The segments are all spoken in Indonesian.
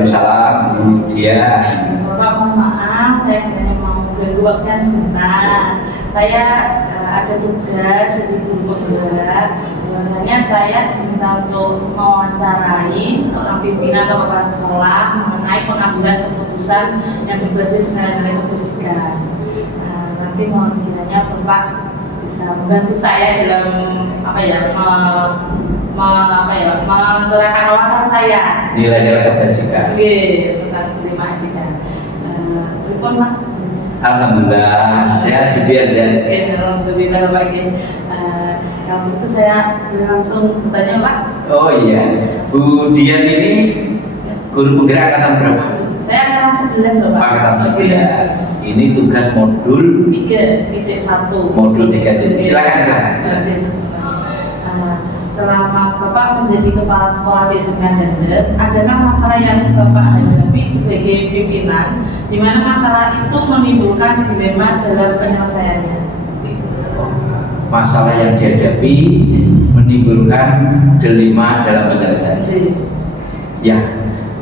Waalaikumsalam, Bu Dian. Bapak mohon maaf, saya hanya mau ganggu waktunya sebentar. Saya ada tugas dari guru penggerak. Bahwasanya saya diminta untuk mewawancarai seorang pimpinan atau kepala sekolah mengenai pengambilan keputusan yang berbasis nilai-nilai kebajikan. Nanti mohon kiranya Bapak bisa membantu saya dalam mencerahkan wawasan saya. Nilai-nilai kebajikan. Oke, tentang terima etika. Berikut Pak. Alhamdulillah, sehat Bu Dian, sehat. Oke, alhamdulillah Pak. Kalau itu saya langsung bertanya Pak. Oh iya, Bu Dian ini guru penggerak angkatan berapa? Saya angkatan 11 Bapak. Angkatan 11. Ini tugas modul 3.1. Modul 3. Silakan. Selama Bapak menjadi kepala sekolah di SMP Dandet, adakah masalah yang Bapak hadapi sebagai pimpinan, di mana masalah itu menimbulkan dilema dalam penyelesaiannya? Masalah yang dihadapi menimbulkan dilema dalam penyelesaiannya. Ya,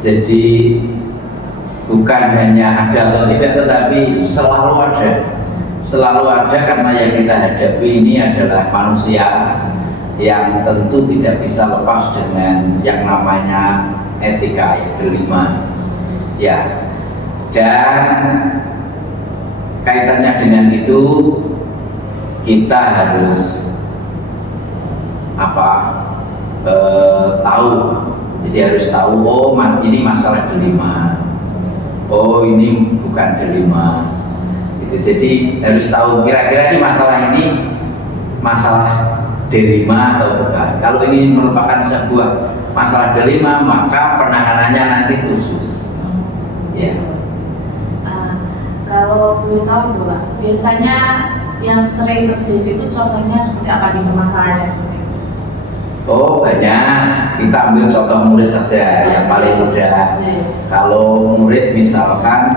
jadi bukan hanya ada atau tidak, tetapi selalu ada karena yang kita hadapi ini adalah manusia yang tentu tidak bisa lepas dengan yang namanya etika, yang delima. Ya, dan kaitannya dengan itu kita harus tahu. Jadi harus tahu, oh ini masalah delima, oh ini bukan delima. Jadi harus tahu kira-kira ini masalah delima atau bukan. Kalau ini merupakan sebuah masalah delima, maka penanganannya nanti khusus. Ya. Kalau boleh tahu itu Pak, biasanya yang sering terjadi itu contohnya seperti apa nih permasalahannya seperti itu? Oh banyak. Kita ambil contoh murid saja yang paling mudah. Kalau murid misalkan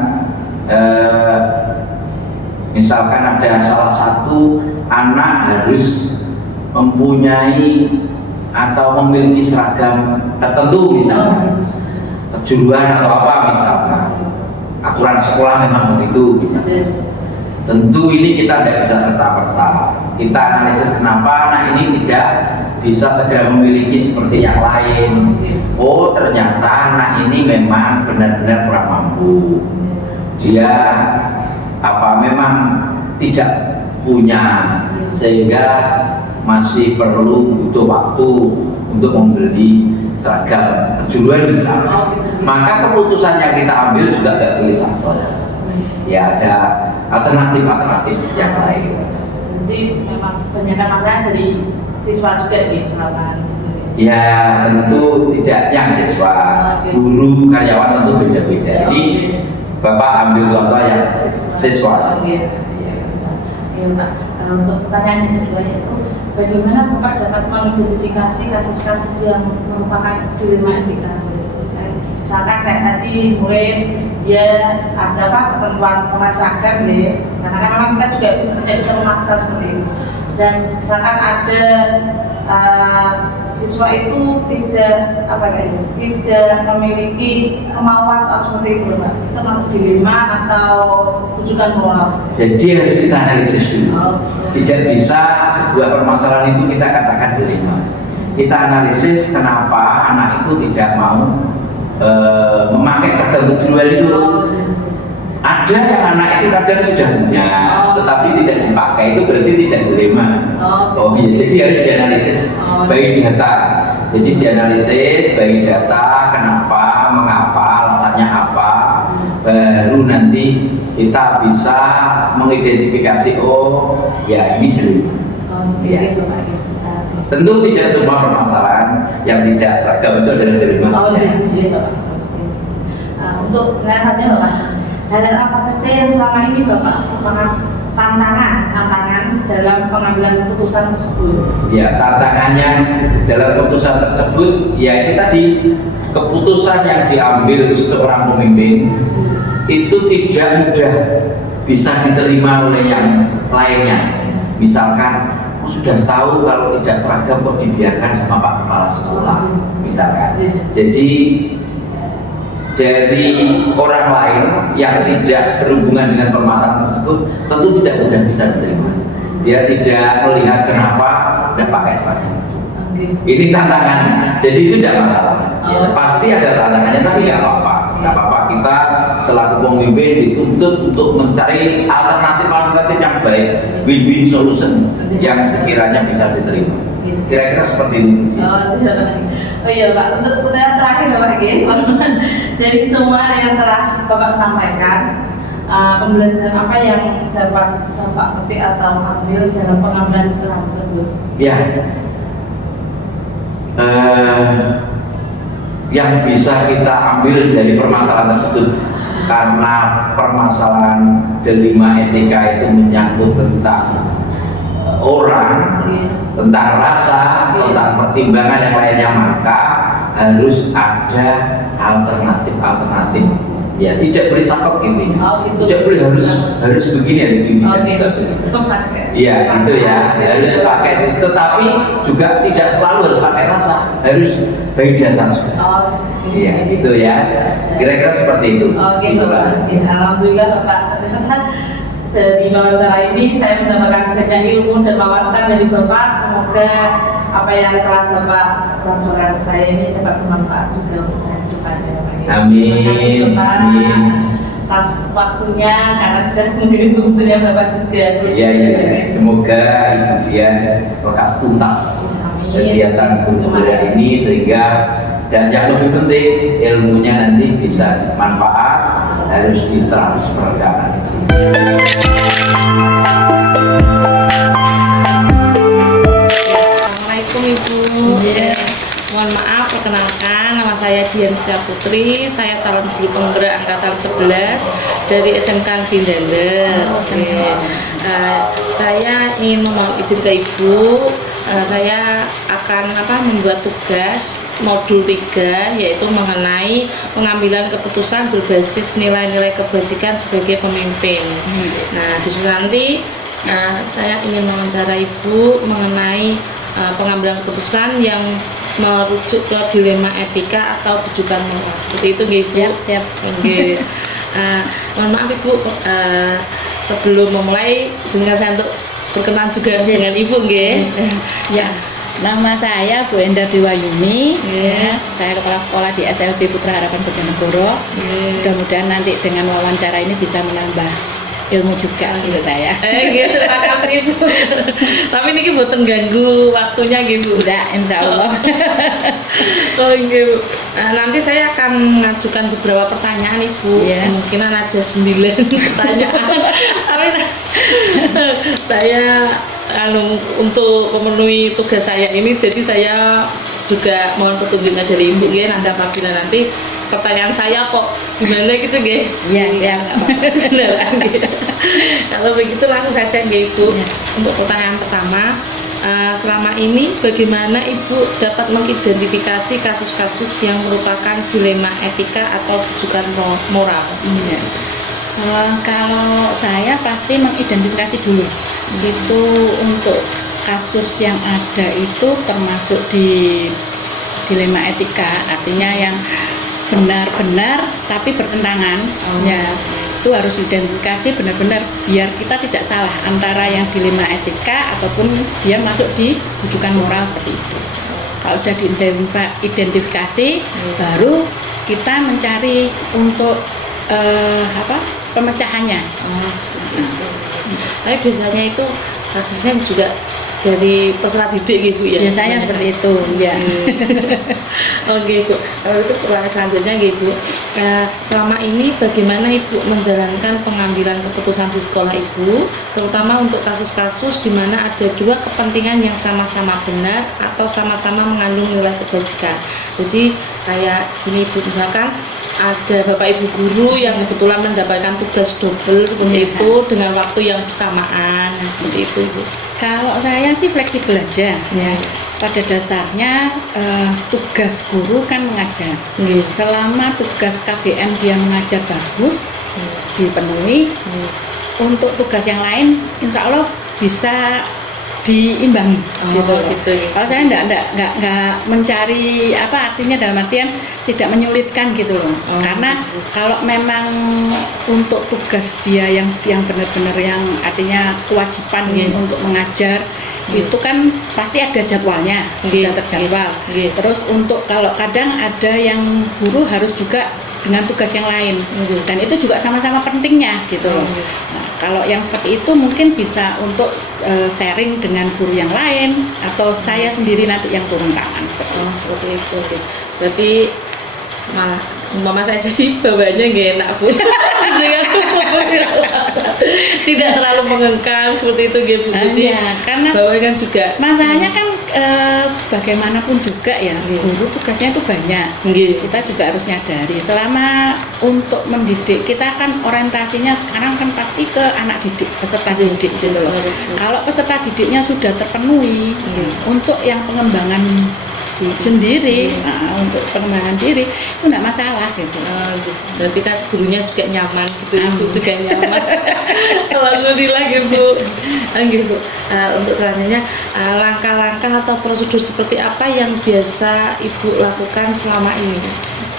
ada salah satu anak harus mempunyai atau memiliki seragam tertentu, misalnya kejuruan atau apa, misalnya aturan sekolah memang begitu, misalnya. Tentu ini kita tidak bisa serta-merta. Kita analisis kenapa anak ini tidak bisa segera memiliki seperti yang lain. Oh ternyata anak ini memang benar-benar kurang mampu. Dia memang tidak punya, sehingga masih perlu butuh waktu untuk membeli seragam kejuruan misalnya. Maka keputusan yang kita ambil juga tidak boleh satu. Ya ada alternatif yang lain. Jadi memang kebanyakan masalah dari siswa juga nih selama itu. Ya tentu tidak yang siswa, guru, karyawan tentu beda-beda. Jadi Bapak ambil contoh yang siswa saja. Ya Pak. Untuk pertanyaan yang kedua yaitu bagaimana Bapak dapat mengidentifikasi kasus-kasus yang merupakan dilema etika? Misalkan kayak tadi murid dia ada ketentuan seragam ya, karena kan memang kita juga tidak bisa memaksa seperti itu. Dan misalkan ada siswa itu tidak memiliki kemauan atau seperti itu Pak, itu masuk dilema atau rujukan moral. Jadi harus kita analisis dulu. Tidak bisa sebuah permasalahan itu kita katakan dilema. Kita analisis kenapa anak itu tidak mau memakai seragam kejuruan itu. Ada yang anak itu kadang sudah punya, tetapi tidak dipakai, itu berarti tidak dilema. Oh iya, jadi harus dianalisis by data. Jadi dianalisis by data, kenapa, mengapa, alasannya apa, baru nanti kita bisa mengidentifikasi, oh ya ini dilema. Ya. Tentu tidak semua permasalahan yang tidak seragam itu adalah dilema. Untuk pertanyaannya Bapak, hal apa saja yang selama ini Bapak merupakan tantangan dalam pengambilan keputusan tersebut? Ya, tantangannya dalam keputusan tersebut yaitu tadi, keputusan yang diambil seorang pemimpin itu tidak mudah bisa diterima oleh yang lainnya. Misalkan sudah tahu kalau tidak seragam kok dibiarkan sama Pak Kepala Sekolah misalkan. Jadi dari orang lain yang tidak berhubungan dengan permasalahan tersebut tentu tidak mudah bisa menerima. Dia tidak melihat kenapa tidak pakai seragam. Ini tantangan, jadi itu tidak masalah. Pasti ada tantangannya, tapi nggak apa-apa. Nggak apa-apa, kita selaku pemimpin dituntut untuk mencari alternatif yang baik, win-win solution yang sekiranya bisa diterima. Kira-kira seperti itu. Oh iya Pak, untuk pertanyaan terakhir Bapak G, dari semua yang telah Bapak sampaikan, pembelajaran apa yang dapat Bapak petik atau ambil dalam pengambilan keputusan tersebut? Ya, yang bisa kita ambil dari permasalahan tersebut, karena permasalahan dilema etika itu menyangkut tentang orang, tentang rasa, tentang pertimbangan yang lainnya, maka harus ada alternatif. Ya, tidak boleh sakot intinya. Gitu. Tidak boleh harus begini, tidak bisa begitu. Iya, gitu ya. Harus pakai itu, tetapi juga tidak selalu harus pakai rasa, harus baik datang sudah. Iya, gitu ya. Kira-kira seperti itu. Gitu Pak. Ya, alhamdulillah Bapak. Dari wawancara ini saya mendapatkan banyak ilmu dan wawasan dari Bapak. Semoga apa yang telah Bapak langsungkan ke saya ini dapat bermanfaat juga untuk saya ke depannya. Amin. Terima kasih Bapak atas waktunya, karena sudah mengirim waktunya Bapak juga. Iya. Semoga Ibu Dian lekas tuntas kegiatan guru ini, sehingga dan yang lebih penting ilmunya nanti bisa manfaat, harus ditransfer ke anak. Assalamualaikum Ibu. Mohon maaf, perkenalkan nama saya Dian Setia Putri. Saya calon guru penggerak angkatan 11 dari SMK Bindander. Saya ingin memohon izin ke Ibu. Saya akan membuat tugas modul 3, yaitu mengenai pengambilan keputusan berbasis nilai-nilai kebajikan sebagai pemimpin. Nah, di situ nanti saya ingin mewawancara Ibu mengenai pengambilan keputusan yang merujuk ke dilema etika atau rujukan moral. Seperti itu, nggih Bu? Siap. Nggih. Mohon maaf Ibu, sebelum memulai izinkan saya untuk berkenalan juga dengan Ibu, nggih. Ya, nama saya Bu Endar Diwayuni. Ya, saya kepala sekolah di SLB Putra Harapan Bojonegoro. Mudah-mudahan nanti dengan wawancara ini bisa menambah ilmu juga untuk saya. Gitu, makasih Ibu. Tapi ini buatan ganggu waktunya gitu. Enggak, insya Allah. Oh gitu. Nanti saya akan mengajukan beberapa pertanyaan Ibu. Mungkin ada 9 pertanyaan. Tapi saya untuk memenuhi tugas saya ini, jadi saya juga mohon petunjuknya dari Ibu ya. Nanti apabila nanti pertanyaan saya kok gimana gitu nggih. Iya, Kalau begitu langsung saja nggih Ibu. Untuk pertanyaan pertama, selama ini bagaimana Ibu dapat mengidentifikasi kasus-kasus yang merupakan dilema etika atau rujukan moral? Kalau saya pasti mengidentifikasi dulu. Itu untuk kasus yang ada itu termasuk di dilema etika, artinya yang benar-benar tapi bertentangan. Ya, itu harus identifikasi benar-benar biar kita tidak salah antara yang dilema etika ataupun dia masuk di rujukan moral seperti itu. Kalau sudah diidentifikasi, baru kita mencari untuk pemecahannya. Seperti itu. Tapi biasanya itu kasusnya juga dari peserta didik gitu ya? Biasanya seperti itu, ya. Oke Bu, kalau itu pertanyaan selanjutnya Bu, selama ini bagaimana Ibu menjalankan pengambilan keputusan di sekolah Ibu, terutama untuk kasus-kasus di mana ada dua kepentingan yang sama-sama benar atau sama-sama mengandung nilai kebajikan. Jadi kayak gini Bu, misalkan ada Bapak Ibu guru yang kebetulan mendapatkan tugas double seperti itu dengan waktu yang bersamaan, seperti itu Bu. Kalau saya sih fleksibel aja ya. Pada dasarnya tugas guru kan mengajar. Selama tugas KBM dia mengajar bagus, dipenuhi. Untuk tugas yang lain insya Allah bisa diimbangi gitu loh. gitu. Kalau saya enggak mencari apa artinya dalam artian tidak menyulitkan gitu loh. Karena Gitu. kalau memang untuk tugas dia yang benar-benar yang artinya kewajiban untuk mengajar itu kan pasti ada jadwalnya, sudah terjadwal. Terus untuk kalau kadang ada yang guru harus juga dengan tugas yang lain dan itu juga sama-sama pentingnya gitu loh. Nah, kalau yang seperti itu mungkin bisa untuk sharing dengan guru yang lain atau saya sendiri nanti yang turun tangan Seperti itu. Berarti malah mama saya jadi bawanya nggak enak Bu. Dengan tidak terlalu mengengkang seperti itu gitu. Jadi karena bawanya kan juga masalahnya kan bagaimanapun juga ya guru tugasnya itu banyak. Kita juga harus nyadari selama untuk mendidik kita kan orientasinya sekarang kan pasti ke anak didik, peserta didik gitu loh. Kalau peserta didiknya sudah terpenuhi untuk yang pengembangan sendiri, untuk pengembangan diri itu enggak masalah gitu. Berarti kan gurunya juga nyaman gitu, ibu juga nyaman. Alhamdulillah Bu. Bu. Untuk selanjutnya langkah-langkah atau prosedur seperti apa yang biasa ibu lakukan selama ini?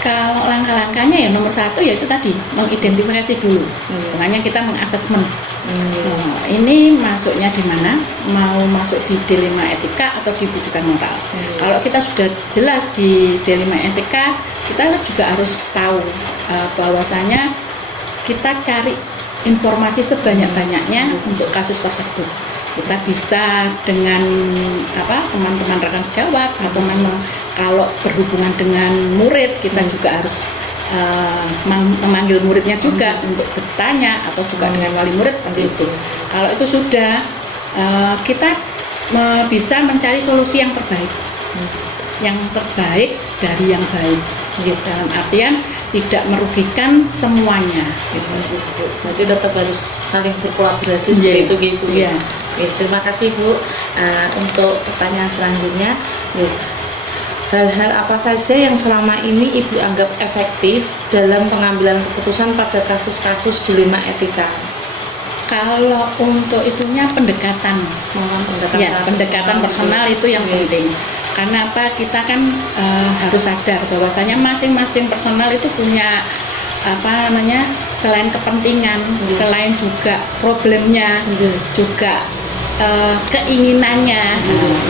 Kalau langkah-langkahnya ya nomor satu yaitu tadi mengidentifikasi dulu, makanya kita mengasesmen. Ini masuknya di mana? Mau masuk di dilema etika atau di bujukan moral? Kalau kita sudah jelas di dilema etika, kita juga harus tahu bahwasanya kita cari informasi sebanyak-banyaknya untuk kasus tersebut. Kita bisa dengan teman-teman rekan sejawat atau memang kalau berhubungan dengan murid kita juga harus memanggil muridnya juga untuk bertanya atau juga dengan wali murid seperti itu. Kalau itu sudah kita bisa mencari solusi yang terbaik, yang terbaik dari yang baik. Dalam artian tidak merugikan semuanya. Berarti tetap harus saling berkolaborasi seperti itu gitu. Terima kasih Bu. Untuk pertanyaan selanjutnya, hal-hal apa saja yang selama ini Ibu anggap efektif dalam pengambilan keputusan pada kasus-kasus dilema etika? Kalau untuk itunya pendekatan personal itu yang penting. Karena apa? Kita kan harus sadar bahwasanya masing-masing personal itu punya selain kepentingan, selain juga problemnya, juga keinginannya,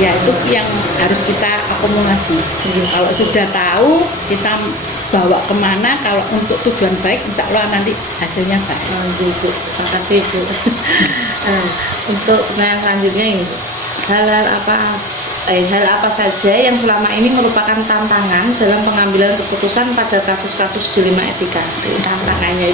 ya itu yang harus kita akomodasi. Kalau sudah tahu kita bawa kemana, kalau untuk tujuan baik, insya Allah nanti hasilnya baik. Bu, terima kasih Bu. Untuk pertanyaan selanjutnya ini, hal apa saja yang selama ini merupakan tantangan dalam pengambilan keputusan pada kasus-kasus dilema etika? Tantangannya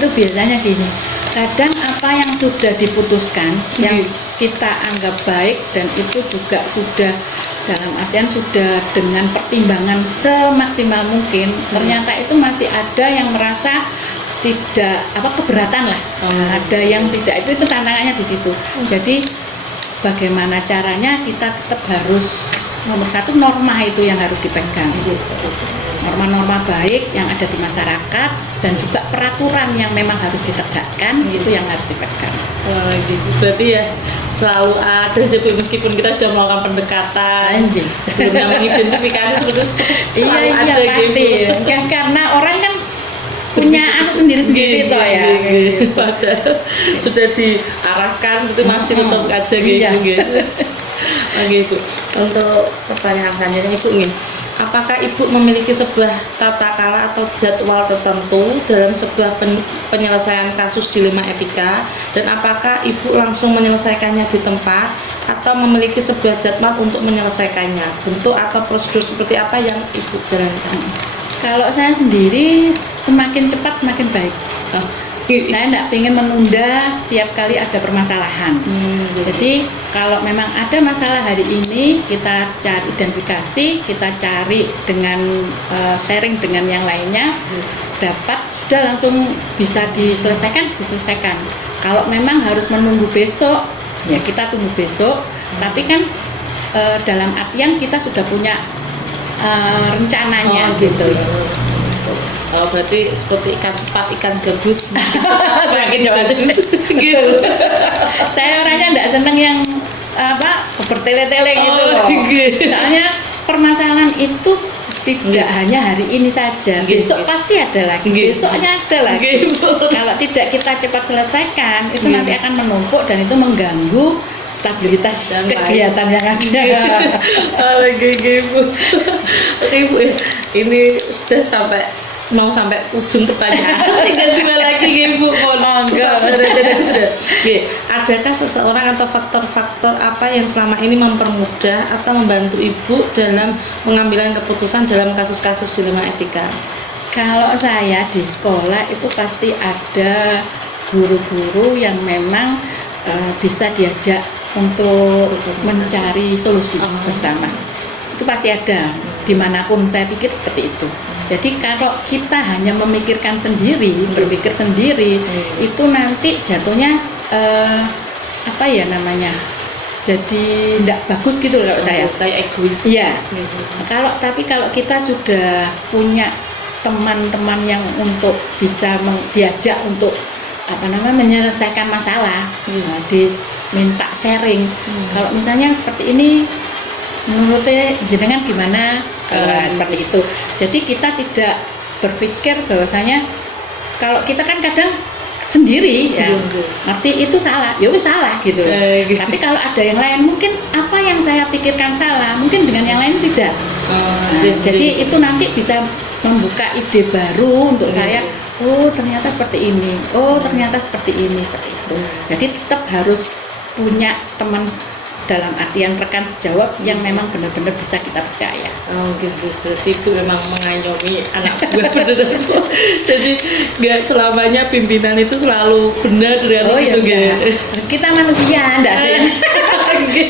itu biasanya gini, kadang apa yang sudah diputuskan yang kita anggap baik dan itu juga sudah dalam artian sudah dengan pertimbangan semaksimal mungkin, ternyata itu masih ada yang merasa tidak keberatan lah. Ada yang tidak, itu tantangannya di situ. Jadi bagaimana caranya kita tetap harus nomor satu norma itu yang harus dipegang. Norma-norma baik yang ada di masyarakat dan juga peraturan yang memang harus ditegakkan itu yang harus dipegang. Berarti ya selalu ada aja Bu, meskipun kita sudah melakukan pendekatan sebelumnya mengidentifikasi seperti selalu ada pasti. Kan karena orang kan punya sendiri-sendiri toh ya. Padahal sudah diarahkan seperti masih tetap aja gitu. Bu. Untuk pertanyaan selanjutnya Ibu ingin, apakah Ibu memiliki sebuah tata cara atau jadwal tertentu dalam sebuah penyelesaian kasus dilema etika, dan apakah Ibu langsung menyelesaikannya di tempat atau memiliki sebuah jadwal untuk menyelesaikannya? Bentuk atau prosedur seperti apa yang Ibu jalankan? Kalau saya sendiri semakin cepat semakin baik. Saya tidak ingin menunda tiap kali ada permasalahan. Jadi kalau memang ada masalah hari ini, kita cari identifikasi, kita cari dengan sharing dengan yang lainnya, dapat sudah langsung bisa diselesaikan. Kalau memang harus menunggu besok, ya kita tunggu besok. Tapi kan dalam artian kita sudah punya rencananya gitu. Oh, berarti seperti ikan cepat, ikan gabus. Semakin Gabus. Gitu. Saya orangnya nggak seneng yang bertele-tele gitu Oh, loh. gitu. Soalnya permasalahan itu tidak hanya hari ini saja, Nggih, besok nggih. pasti ada lagi, Nggih. besoknya ada lagi. Nggih, Bu. Kalau tidak kita cepat selesaikan, itu Nggih. nanti akan menumpuk dan itu mengganggu stabilitas Dan kegiatan yang ada. Oke, Bu. Oke, Bu. Ini sudah mau sampai ujung pertanyaan. Tinggal 2 lagi, Bu. Enggak. Sudah. Adakah seseorang atau faktor-faktor apa yang selama ini mempermudah atau membantu Ibu dalam pengambilan keputusan dalam kasus-kasus dilema etika? Kalau saya di sekolah itu pasti ada guru-guru yang memang bisa diajak untuk mencari solusi bersama. Itu pasti ada dimanapun, saya pikir seperti itu. Jadi kalau kita hanya memikirkan sendiri, berpikir sendiri, itu nanti jatuhnya apa ya namanya? Jadi tidak bagus gitu loh kalau saya. Kayak egois. Iya. Tapi kalau kita sudah punya teman-teman yang untuk bisa diajak untuk menyelesaikan masalah, diminta sharing. Kalau misalnya seperti ini, menurutnya jenengan gimana? Seperti itu. Jadi kita tidak berpikir bahwasanya kalau kita kan kadang sendiri ya, ngerti itu salah, ya wis salah gitu loh. Tapi kalau ada yang lain, mungkin apa yang saya pikirkan salah, mungkin dengan yang lain tidak. Jadi itu nanti bisa membuka ide baru untuk saya. Oh ternyata seperti ini. Oh ternyata seperti ini, seperti itu. Jadi tetap harus punya teman dalam artian rekan sejawat yang memang benar-benar bisa kita percaya. Oh gitu, berarti Ibu memang mengayomi anak buah benar. Jadi nggak selamanya pimpinan itu selalu benar dari Ya itu enggak. Kita manusia, enggak ada yang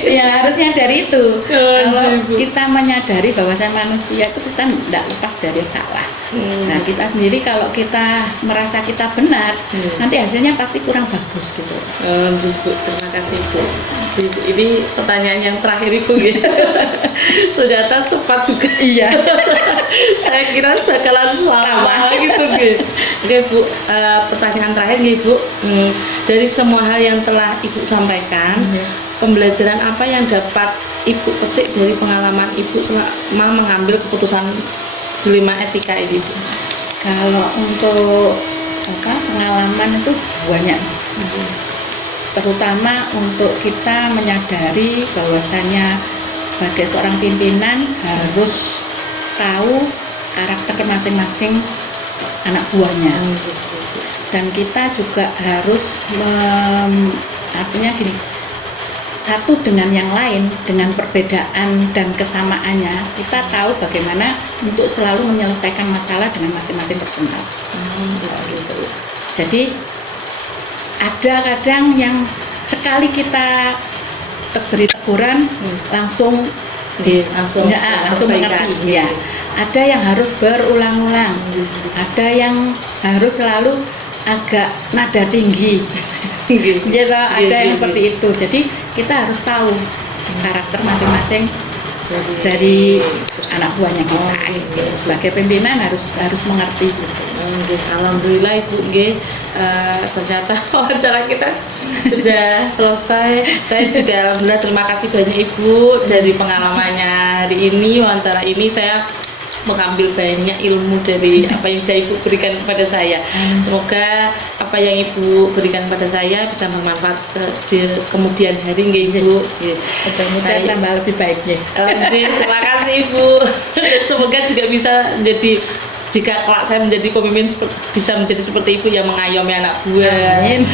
ya harusnya dari itu. Kalau Ibu. kita menyadari bahwa saya manusia itu kita tidak lepas dari salah. Nah kita sendiri kalau kita merasa kita benar, nanti hasilnya pasti kurang bagus gitu. Bu, terima kasih Bu. Ini pertanyaan yang terakhir Ibu ya. Ternyata cepat juga. Iya. Saya kira bakalan lama gitu Bu. Oke Bu, pertanyaan terakhir nih Bu. Dari semua hal yang telah Ibu sampaikan, pembelajaran apa yang dapat Ibu petik dari pengalaman Ibu selama mengambil keputusan dilema etika ini Bu? Kalau untuk pengalaman itu banyak. Terutama untuk kita menyadari bahwasanya sebagai seorang pimpinan harus tahu karakter masing-masing anak buahnya, dan kita juga harus artinya gini, satu dengan yang lain, dengan perbedaan dan kesamaannya, kita tahu bagaimana untuk selalu menyelesaikan masalah dengan masing-masing personal. Jadi ada kadang yang sekali kita beri teguran langsung mengerti. Ya. Ada yang harus berulang-ulang, ada yang harus selalu agak nada tinggi. Gitu, ada yang seperti itu. Jadi kita harus tahu karakter masing-masing dari anak buahnya kita. Sebagai pimpinan harus mengerti. Alhamdulillah Ibu, ternyata wawancara kita sudah selesai. Saya juga alhamdulillah terima kasih banyak Ibu dari pengalamannya hari ini. Wawancara ini saya mengambil banyak ilmu dari apa yang sudah Ibu berikan kepada saya. Semoga apa yang Ibu berikan kepada saya bisa bermanfaat di kemudian hari, Ibu. Saya tambah lebih baiknya. Terima kasih Ibu. Semoga juga bisa menjadi, jika kelak saya menjadi pemimpin, bisa menjadi seperti Ibu yang mengayomi anak buah. Amin.